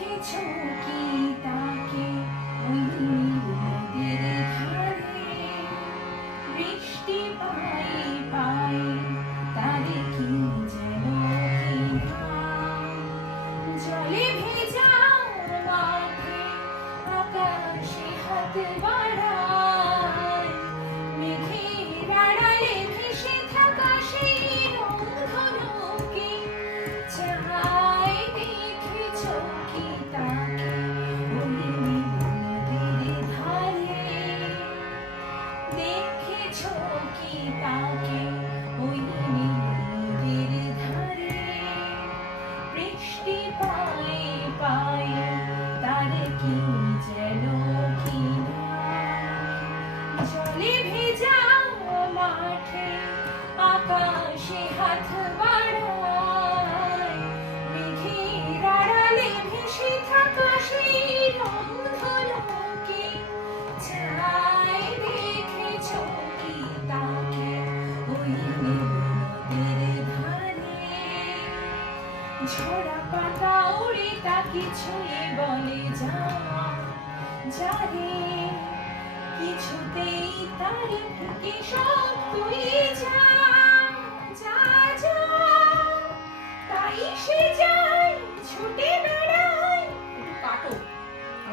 দেখেছো কি তাকে ওই নদীর ধারে বৃষ্টি পায়ে পায়ে তারে কি যেন কিনা জলে ভেজা মাঠে আকাশে হাত বাড়ায় মেঘের আড়ালে ভেসে থাকা সেই রংধনুকে চাই দেখেছো কি তাকে ওই নদীর ধারে দেখেছো কি তাকে ওই নদীর ধারে বৃষ্টি পায়ে পায়ে তারে কি যেন কিনা জলে ভেজা মাঠে আকাশে হাত বাড়ায় মেঘের আড়ালে ভেসে থাকা সেই রংধনুকে চাই দেখেছো কি তাকে ওই নদীর ধারে ঝরা পাতা উড়ে তাকে ছুঁয়ে বলে যা যারে কিছুতেই তার থেকে সব তুই যা